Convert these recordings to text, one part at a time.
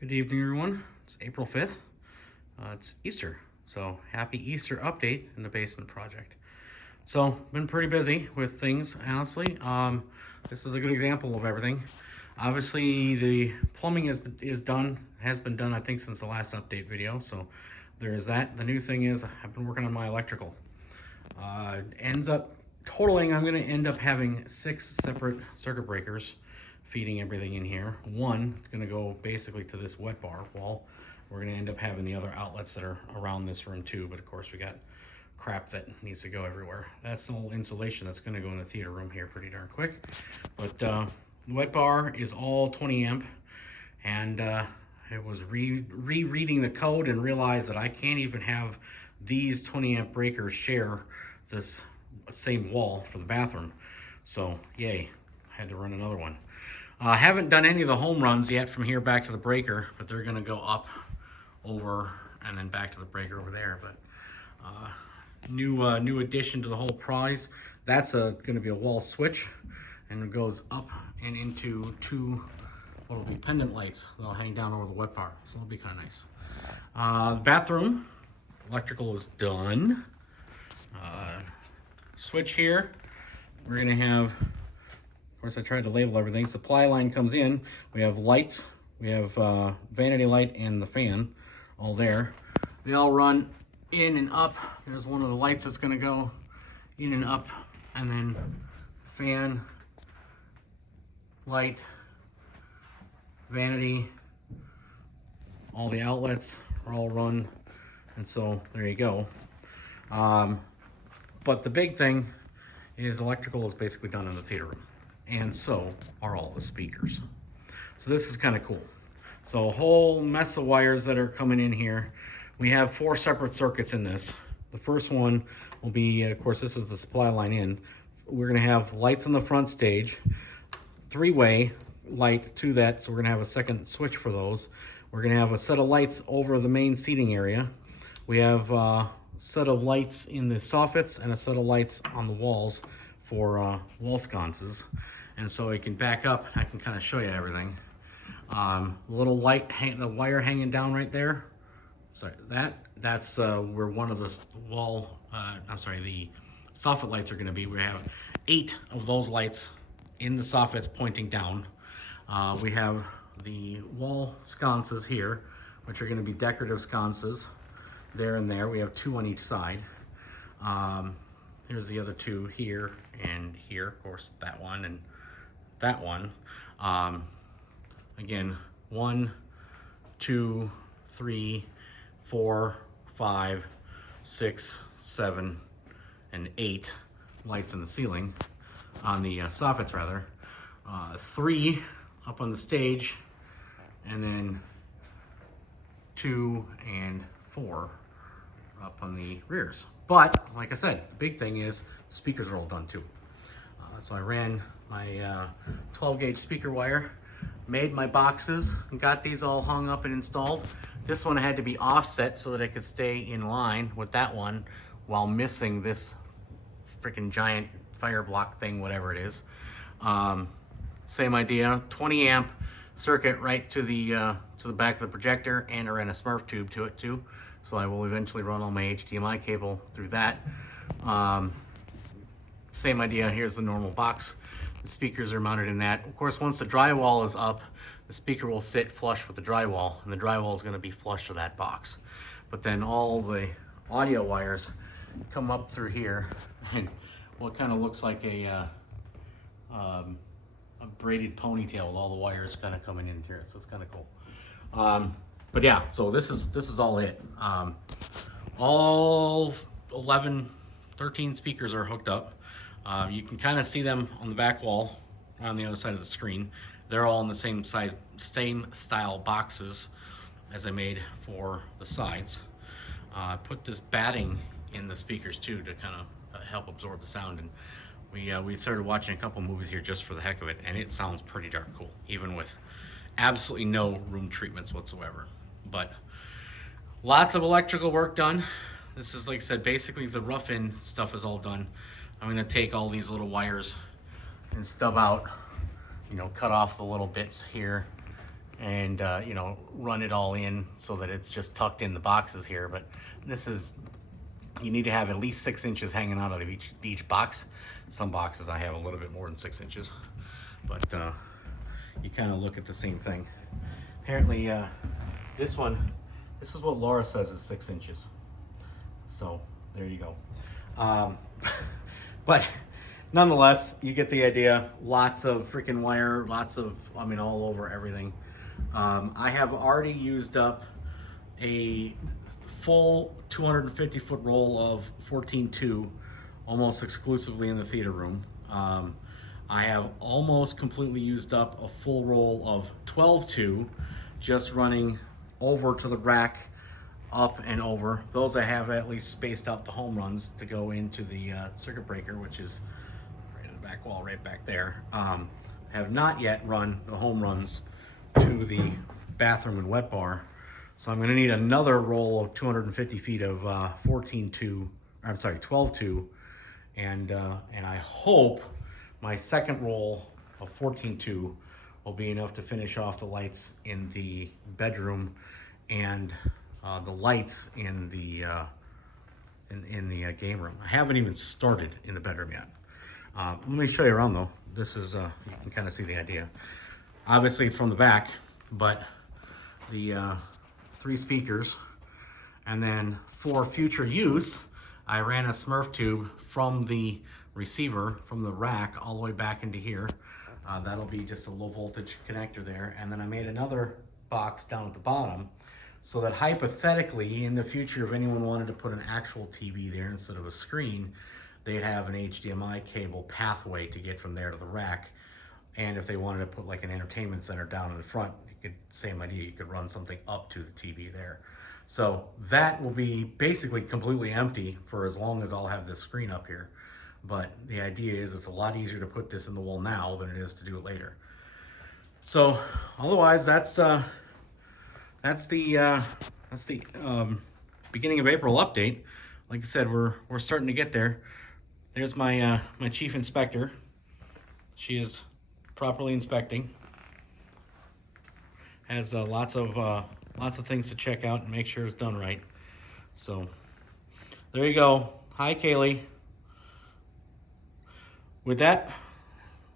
Good evening, everyone. It's April 5th. It's Easter. So, happy Easter update in the basement project. So, been pretty busy with things, honestly. This is a good example of everything. Obviously, the plumbing has been done, I think, since the last update video. So, there is that. The new thing is, I've been working on my electrical. Ends up totaling, I'm going to end up having 6 separate circuit breakers feeding everything in here. One is going to go basically to this wet bar wall. We're going to end up having the other outlets that are around this room too, but of course we got crap that needs to go everywhere. That's the whole insulation that's going to go in the theater room here pretty darn quick. But the wet bar is all 20 amp, and I was rereading the code and realized that I can't even have these 20 amp breakers share this same wall for the bathroom. So yay, I had to run another one. I haven't done any of the home runs yet from here back to the breaker, but they're gonna go up, over, and then back to the breaker over there. But new addition to the whole prize. That's gonna be a wall switch, and it goes up and into 2 what'll be pendant lights that'll hang down over the wet bar. So it'll be kind of nice. The bathroom electrical is done. Switch here. We're gonna have, of course, I tried to label everything. Supply line comes in. We have lights. We have vanity light and the fan all there. They all run in and up. There's one of the lights that's going to go in and up, and then fan, light, vanity, all the outlets are all run. And so there you go. But the big thing is electrical is basically done in the theater room. And so are all the speakers. So this is kind of cool. So a whole mess of wires that are coming in here. We have 4 separate circuits in this. The first one will be, of course, this is the supply line in. We're gonna have lights on the front stage, 3-way light to that, so we're gonna have a second switch for those. We're gonna have a set of lights over the main seating area. We have a set of lights in the soffits and a set of lights on the walls for wall sconces. And so I can back up, I can kind of show you everything. Little light, the wire hanging down right there. Sorry, that's where one of the the soffit lights are gonna be. We have 8 of those lights in the soffits pointing down. We have the wall sconces here, which are gonna be decorative sconces there and there. We have 2 on each side. Here's the other 2 here and here, of course, that one and that one. Again, 1, 2, 3, 4, 5, 6, 7, and 8 lights in the ceiling, on the soffits rather. 3 up on the stage, and then 2 and 4 up on the rears. But like I said, the big thing is the speakers are all done too. So I ran my 12 gauge speaker wire, made my boxes, and got these all hung up and installed. This one had to be offset so that it could stay in line with that one while missing this freaking giant fire block thing, whatever it is. Same idea, 20 amp circuit right to the back of the projector, and I ran a Smurf tube to it too. So I will eventually run all my HDMI cable through that. Same idea, here's the normal box. The speakers are mounted in that. Of course, once the drywall is up, the speaker will sit flush with the drywall, and the drywall is gonna be flush to that box. But then all the audio wires come up through here, and what kind of looks like a braided ponytail with all the wires kind of coming in here, so it's kind of cool. But yeah, so this is all it. All 13 speakers are hooked up. You can kind of see them on the back wall on the other side of the screen. They're all in the same size, same style boxes as I made for the sides. I put this batting in the speakers too to kind of help absorb the sound. And we started watching a couple movies here just for the heck of it, and it sounds pretty darn cool, even with absolutely no room treatments whatsoever. But lots of electrical work done. This is, like I said, basically the rough end stuff is all done. I'm gonna take all these little wires and stub out, cut off the little bits here and you know, run it all in so that it's just tucked in the boxes here. But this is, you need to have at least 6 inches hanging out of each box. Some boxes I have a little bit more than 6 inches, but you kind of look at the same thing. Apparently this one, this is what Laura says is 6 inches. So there you go. But nonetheless, you get the idea. Lots of freaking wire, lots of, I mean, all over everything. I have already used up a full 250 foot roll of 14.2 almost exclusively in the theater room. I have almost completely used up a full roll of 12.2 just running over to the rack, up and over. Those I have at least spaced out the home runs to go into the circuit breaker, which is right in the back wall right back there. Have not yet run the home runs to the bathroom and wet bar. So I'm going to need another roll of 250 feet of 12.2, and I hope my second roll of 14.2 will be enough to finish off the lights in the bedroom and the lights in the game room. I haven't even started in the bedroom yet. Let me show you around though. This is you can kind of see the idea. Obviously it's from the back, but the 3 speakers, and then for future use, I ran a Smurf tube from the receiver, from the rack, all the way back into here. That'll be just a low voltage connector there. And then I made another box down at the bottom so that hypothetically in the future, if anyone wanted to put an actual TV there instead of a screen, they'd have an HDMI cable pathway to get from there to the rack. And if they wanted to put like an entertainment center down in the front, you could, same idea, you could run something up to the TV there. So that will be basically completely empty for as long as I'll have this screen up here. But the idea is it's a lot easier to put this in the wall now than it is to do it later. So otherwise, that's the beginning of April update. Like I said, we're starting to get there. There's my my chief inspector. She is properly inspecting. Has lots of things to check out and make sure it's done right. So there you go. Hi, Kaylee. With that,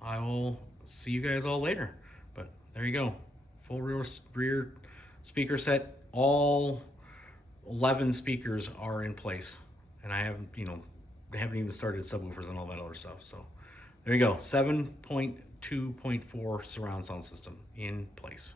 I will see you guys all later. But there you go. Full rear speaker set. All 11 speakers are in place. And I haven't, you know, haven't even started subwoofers and all that other stuff. So there you go. 7.2.4 surround sound system in place.